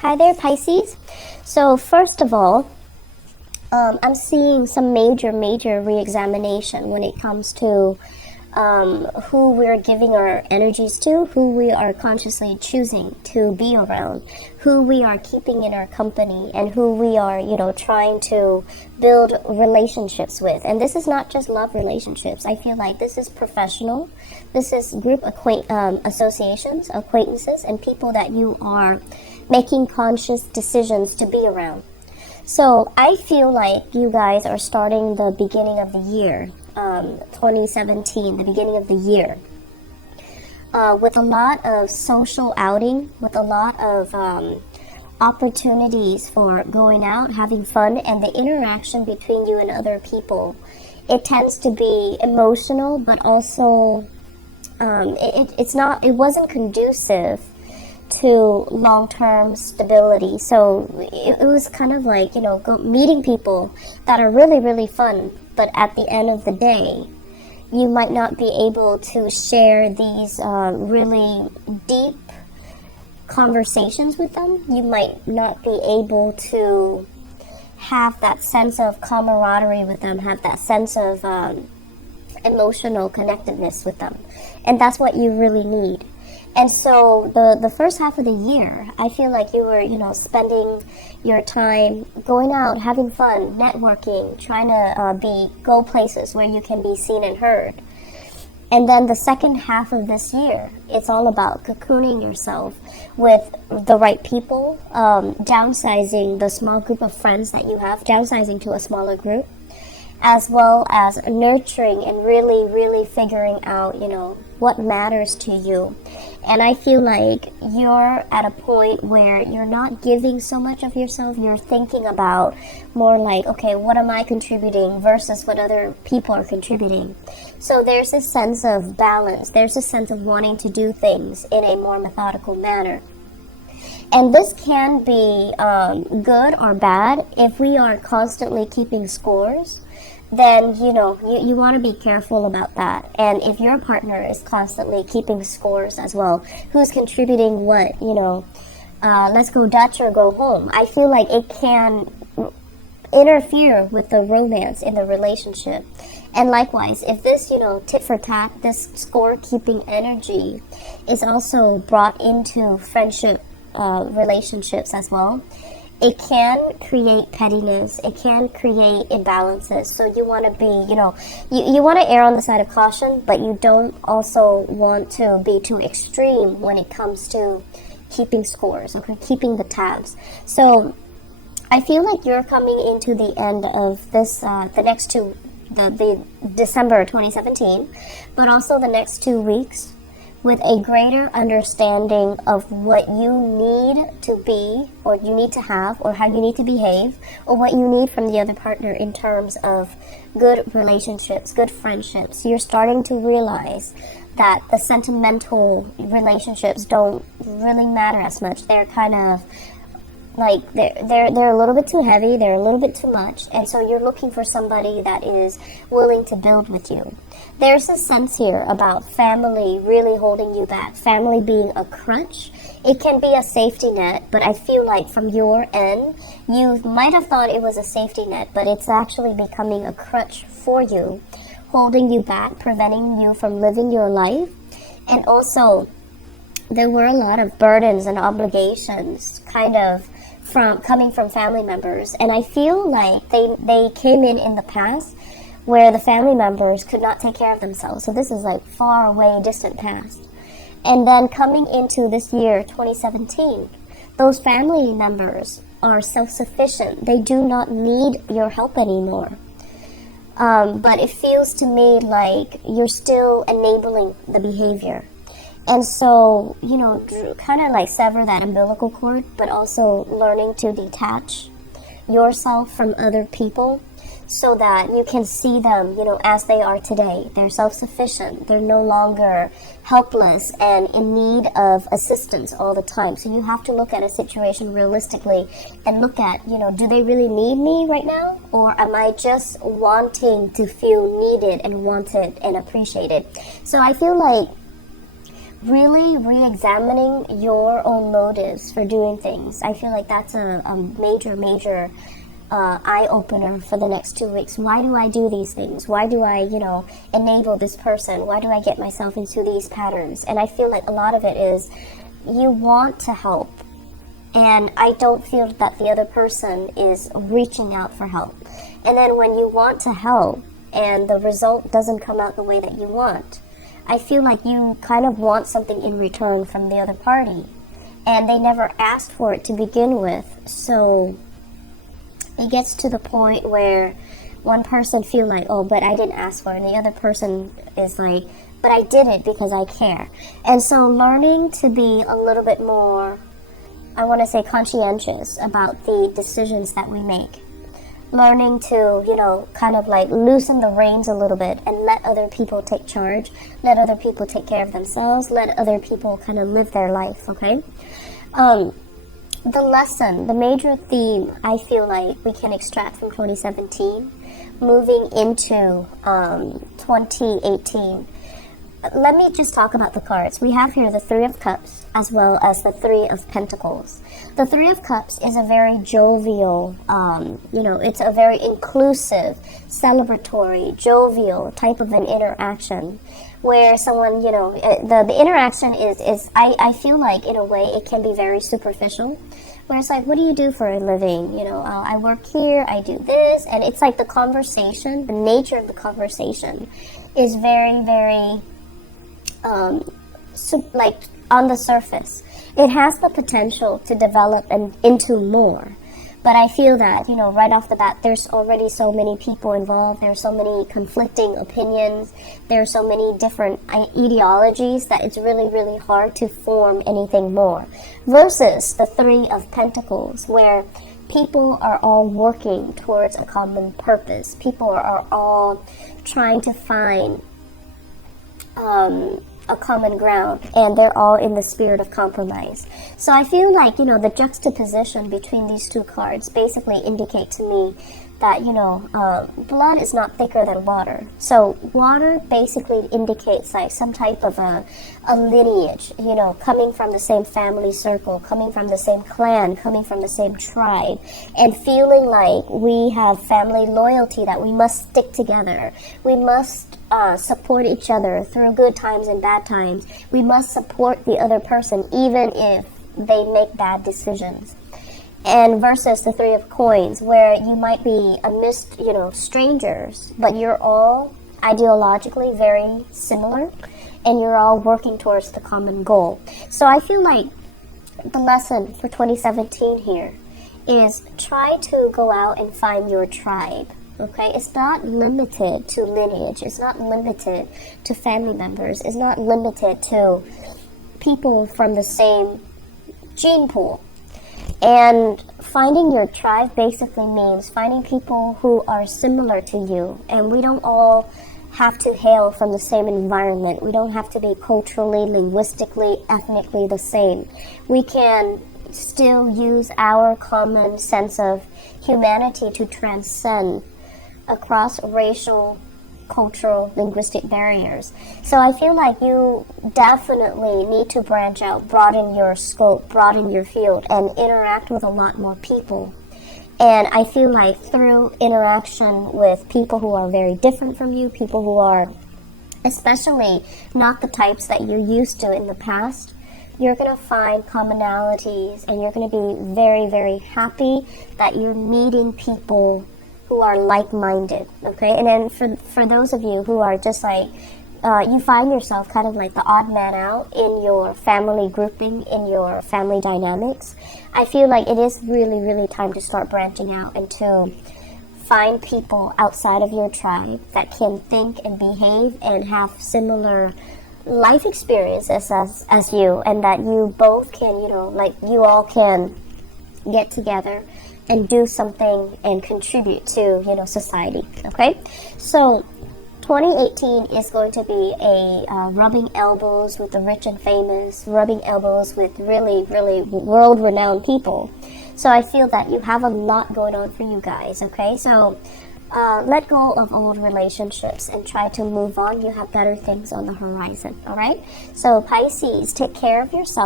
Hi there, Pisces. So first of all, I'm seeing some major re-examination when it comes to who we're giving our energies to, who we are consciously choosing to be around, who we are keeping in our company, and who we are, trying to build relationships with. And this is not just love relationships. I feel like this is professional. This is group associations, acquaintances, and people that you are making conscious decisions to be around. So I feel like you guys are starting the beginning of the year, 2017, the beginning of the year, with a lot of social outing, with a lot of opportunities for going out, having fun, and the interaction between you and other people. It tends to be emotional, but also it wasn't conducive to long-term stability. So it was kind of like, meeting people that are really fun, but at the end of the day, you might not be able to share these really deep conversations with them. You might not be able to have that sense of camaraderie with them, have that sense of emotional connectedness with them. And that's what you really need. And so the first half of the year, I feel like you were, spending your time going out, having fun, networking, trying to go places where you can be seen and heard. And then the second half of this year, it's all about cocooning yourself with the right people, downsizing the small group of friends that you have, downsizing to a smaller group, as well as nurturing and really figuring out, what matters to you. And I feel like you're at a point where you're not giving so much of yourself. You're thinking about more like, okay, what am I contributing versus what other people are contributing. So there's a sense of balance. There's a sense of wanting to do things in a more methodical manner. And this can be good or bad. If we are constantly keeping scores, then, you want to be careful about that. And if your partner is constantly keeping scores as well, who's contributing what, let's go Dutch or go home, I feel like it can interfere with the romance in the relationship. And likewise, if this, tit for tat, this score-keeping energy is also brought into friendship relationships as well, it can create pettiness. It can create imbalances. So you want to be, you want to err on the side of caution, but you don't also want to be too extreme when it comes to keeping scores, okay, keeping the tabs. So I feel like you're coming into the end of this, the December 2017, but also the next 2 weeks, with a greater understanding of what you need to be, or you need to have, or how you need to behave, or what you need from the other partner in terms of good relationships, good friendships. You're starting to realize that the sentimental relationships don't really matter as much. They're kind of like they're a little bit too heavy, they're a little bit too much, and so you're looking for somebody that is willing to build with you. There's a sense here about family really holding you back, family being a crutch. It can be a safety net, but I feel like from your end, you might have thought it was a safety net, but it's actually becoming a crutch for you, holding you back, preventing you from living your life. And also, there were a lot of burdens and obligations coming from family members, and I feel like they came in the past where the family members could not take care of themselves. So this is like far away, distant past. And then coming into this year, 2017, those family members are self-sufficient. They do not need your help anymore. But it feels to me like you're still enabling the behavior. And so, kind of like sever that umbilical cord, but also learning to detach yourself from other people so that you can see them, as they are today. They're self-sufficient. They're no longer helpless and in need of assistance all the time. So you have to look at a situation realistically and look at, do they really need me right now? Or am I just wanting to feel needed and wanted and appreciated? So I feel like really re-examining your own motives for doing things. I feel like that's a major eye-opener for the next 2 weeks. Why do I do these things? Why do I, enable this person? Why do I get myself into these patterns? And I feel like a lot of it is you want to help, and I don't feel that the other person is reaching out for help. And then when you want to help and the result doesn't come out the way that you want, I feel like you kind of want something in return from the other party, and they never asked for it to begin with. So it gets to the point where one person feel like, oh, but I didn't ask for it, and the other person is like, but I did it because I care. And so learning to be a little bit more, I want to say, conscientious about the decisions that we make. Learning to, kind of like loosen the reins a little bit and let other people take charge, let other people take care of themselves, let other people kind of live their life, okay? The lesson, the major theme I feel like we can extract from 2017, moving into 2018. Let me just talk about the cards. We have here the Three of Cups as well as the Three of Pentacles. The Three of Cups is a very jovial, it's a very inclusive, celebratory, jovial type of an interaction where someone, the interaction is I feel like in a way it can be very superficial, where it's like, what do you do for a living? I work here, I do this, and it's like the conversation, the nature of the conversation is very, very like on the surface. It has the potential to develop into more. But I feel that, right off the bat, there's already so many people involved. There's so many conflicting opinions. There's so many different ideologies that it's really, really hard to form anything more. Versus the Three of Pentacles, where people are all working towards a common purpose. People are all trying to find a common ground, and they're all in the spirit of compromise. So I feel like, the juxtaposition between these two cards basically indicate to me that, blood is not thicker than water. So water basically indicates like some type of a lineage, coming from the same family circle, coming from the same clan, coming from the same tribe, and feeling like we have family loyalty, that we must stick together. We must support each other through good times and bad times. We must support the other person even if they make bad decisions. And versus the Three of Coins, where you might be amidst, strangers, but you're all ideologically very similar, and you're all working towards the common goal. So I feel like the lesson for 2017 here is try to go out and find your tribe. Okay, it's not limited to lineage. It's not limited to family members. It's not limited to people from the same gene pool. And finding your tribe basically means finding people who are similar to you. And we don't all have to hail from the same environment. We don't have to be culturally, linguistically, ethnically the same. We can still use our common sense of humanity to transcend across racial, cultural, linguistic barriers. So I feel like you definitely need to branch out, broaden your scope, broaden your field, and interact with a lot more people. And I feel like through interaction with people who are very different from you, people who are especially not the types that you're used to in the past, you're going to find commonalities, and you're going to be very, very happy that you're meeting people who are like-minded, okay? And then for those of you who are just like, you find yourself kind of like the odd man out in your family grouping, in your family dynamics, I feel like it is really, really time to start branching out and to find people outside of your tribe that can think and behave and have similar life experiences as you, and that you both can, you all can get together and do something and contribute to, society, okay? So 2018 is going to be a rubbing elbows with the rich and famous, rubbing elbows with really, really world-renowned people. So I feel that you have a lot going on for you guys, okay? So let go of old relationships and try to move on. You have better things on the horizon, all right? So Pisces, take care of yourself.